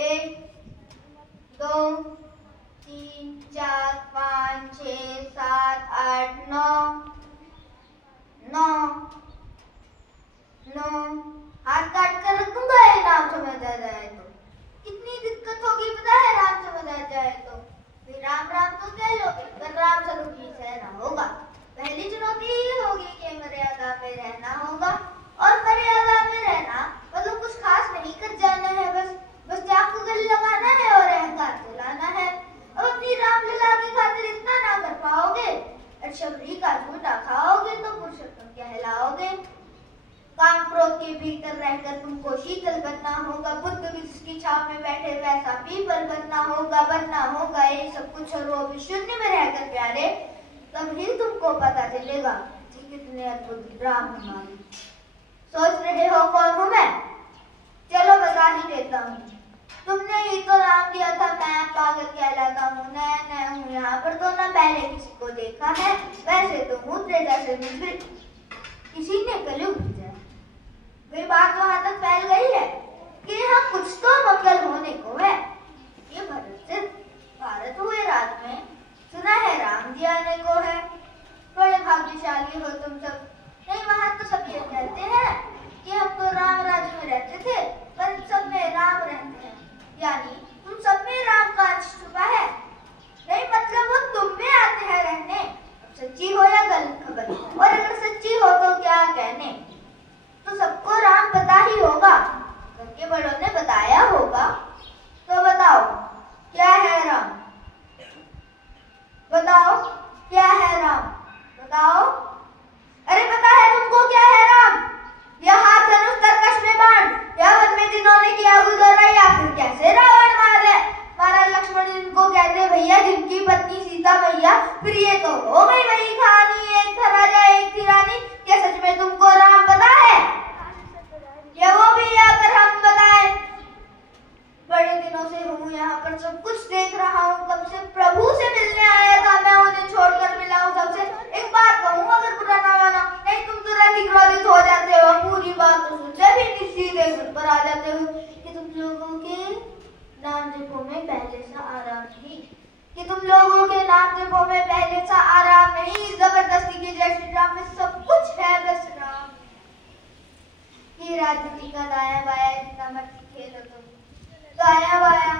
1 2 3 4 5 6 7 8 9 9 9 हाथ काट कर रखूंगा ये राम समझ आ जाए तो। कितनी दिक्कत होगी पता है राम समझ आ जाए तो। फिर राम राम तो कह लो पर राम स्वरूप ही सहना होगा। पहली चुनौती ये होगी कि मर्यादा में रहना होगा। और मर्यादा में रहना मतलब कुछ खास नहीं कर जाना है, बस चाकू गले लगाना है और अहंकार चलाना है। अब अपनी रामलीला की खातिर इतना ना कर पाओगे और शबरी का झूठा खाओगे तो पुरुषोत्तम कहलाओगे। काम क्रोध के भीतर रहकर तुमको शीतल बनना होगा। बुद्ध की छाप में बैठे वैसा पीपल बनना होगा ये सब कुछ और वो भी शून्य में रहकर प्यारे। तब ही तुमको पता चलेगा कि कितने अद्भुत राम हमारे। सोच रहे हो कौन हूँ मैं? चलो बता ही देता हूँ। तुमने ही तो नाम दिया था मैं पागल कहलाता हूँ। नया हूँ यहाँ पर तो ना पहले किसी को देखा है। वैसे तो हूँ त्रेता से किसी ने कलयुग भेजा। फिर बात वहां तक फैल गई है कि यहाँ कुछ तो मंगल होने को है। ये भारत हुए रात में सुना है राम जी आने को है। बड़े भाग्यशाली हो तुम सब। नहीं वहां तो सब ये कहते हैं कि हम तो राम राज्य में रहते थे पर सब में राम रहते हैं। यानी तुम सब में राम का अंश छुपा है। नहीं मतलब वो तुम में आते हैं रहने। अब सच्ची हो या गलत खबर, और अगर सच्ची हो तो क्या कहने। तो सबको राम पता ही होगा, घर के बड़ों ने बताया होगा। तो बताओ क्या है राम? बताओ क्या है राम? बताओ। अरे पता है तुमको क्या है राम? यह हाथ धनुष तरकश में बाण, या वन में जिन्होंने किया गुजरा, या फिर कैसे रावण मारा लक्ष्मण जिनको कहते भैया, जिनकी पत्नी सीता मैया। फिर ये तो हो गई वही कहानी, एक था राजा एक थी रानी। क्या सच में तुमको राम पता है? या वो भी आकर हम बताए। बड़े दिनों से हूँ यहाँ पर, सब कुछ देख रहा हूँ। कब से प्रभु से मिलने आया था मैं, उन्हें छोड़कर मिला हूँ सबसे। एक बात कहूँ अगर बुरा ना माना, नहीं तुम तुरंत ही क्रोधित हो जाते हो। पूरी बात तो सुनते भी सीधे घर पर आ जाते हो कि तुम लोगों के नाम जपो में पहले सा आराम नहीं। कि तुम लोगों के नाम जपो में पहले सा आराम नहीं। जबरदस्ती की जय श्री राम में सब कुछ है बस राम। ये राजनीति का दाया बाया जितना मर्जी खेलो तुम। दाया बाया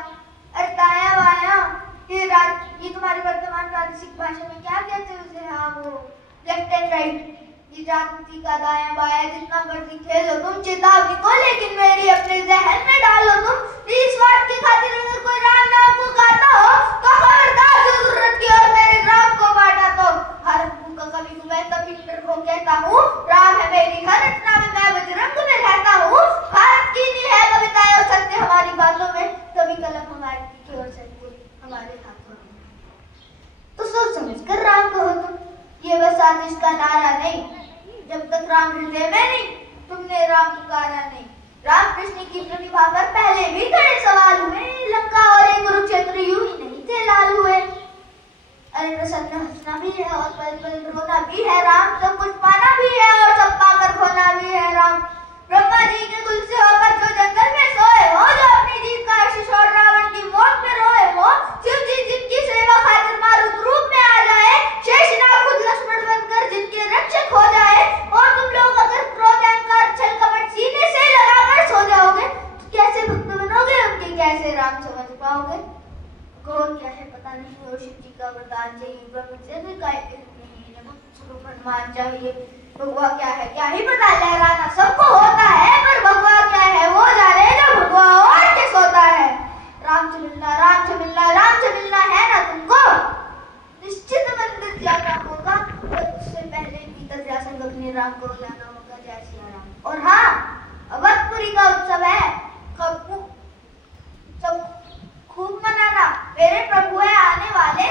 अरे दाया बाया ये तुम्हारी वर्तमान प्रादेशिक भाषा में क्या कहते हैं उसे? हाँ वो लेफ्ट एंड राइट। ये राजनीति का दाया बाया जितना मर्जी खेलो तुम। चेतावनी को लेकिन मेरी अपने जहन में डालो तुम। इस स्वार्थ की खातिर अगर कोई राम नाम को गाता हो तो खबरदार जरूरत की और मेरे राम को बांटा तो। भारत का कवि को मैं कविंदर को कहता हूँ, राम है मेरी हर रचना में, मैं बजरंग में रहता हूँ। भारत की नहीं है कविताएं और सत्य हमारी बातों में, कभी कलम हमारी की और सत्य हमारे हाथों में। तो सोच समझ कर राम कहो तुम। ये बस आदेश का नारा नहीं, जब तक राम हृदय में नहीं तुमने राम पुकारा नहीं। राम कृष्ण की प्रतिभा पर पहले भी कड़े सवाल हुए। लंका और ये कुरुक्षेत्र यूं ही नहीं थे लाल हुए। अरे प्रसन्न हंसना भी है और पल पल रोना भी है राम। सब कुछ पाना भी है और सब पाकर खोना भी है राम। ब्रह्मा जी के कुल से होकर जो जंगल में सोए हो, जो अपनी जीत का आशीष और रावण की मौत में रोए हो, शिव जी जिनकी सेवा खातिर मारुत रूप में आ जाए, शेषनाग खुद लक्ष्मण बनकर जिनके रक्षक हो जाए, और तुम लोग अगर क्रोध अहंकार छल कपट सीने से लगाकर सो जाओगे तो कैसे भक्त बनोगे उनके, कैसे राम समझ पाओगे? कौन क्या है पता नहीं, और शिव जी का वरदान चाहिए, ब्रह्म से हनुमान चाहिए। भगवा क्या है क्या ही पता, लहराना सबको होता है, पर भगवा क्या है वो जाने जो भगवा और के सोता है। राम से मिलना है ना तुमको? निश्चित मंदिर जाना होगा, पर उससे पहले भीतर जा संग अपने राम को बुलाना होगा। जय श्री राम। और हाँ, अवधपुरी का उत्सव है, सब खूब मनाना। मेरे प्रभु है आने वाले,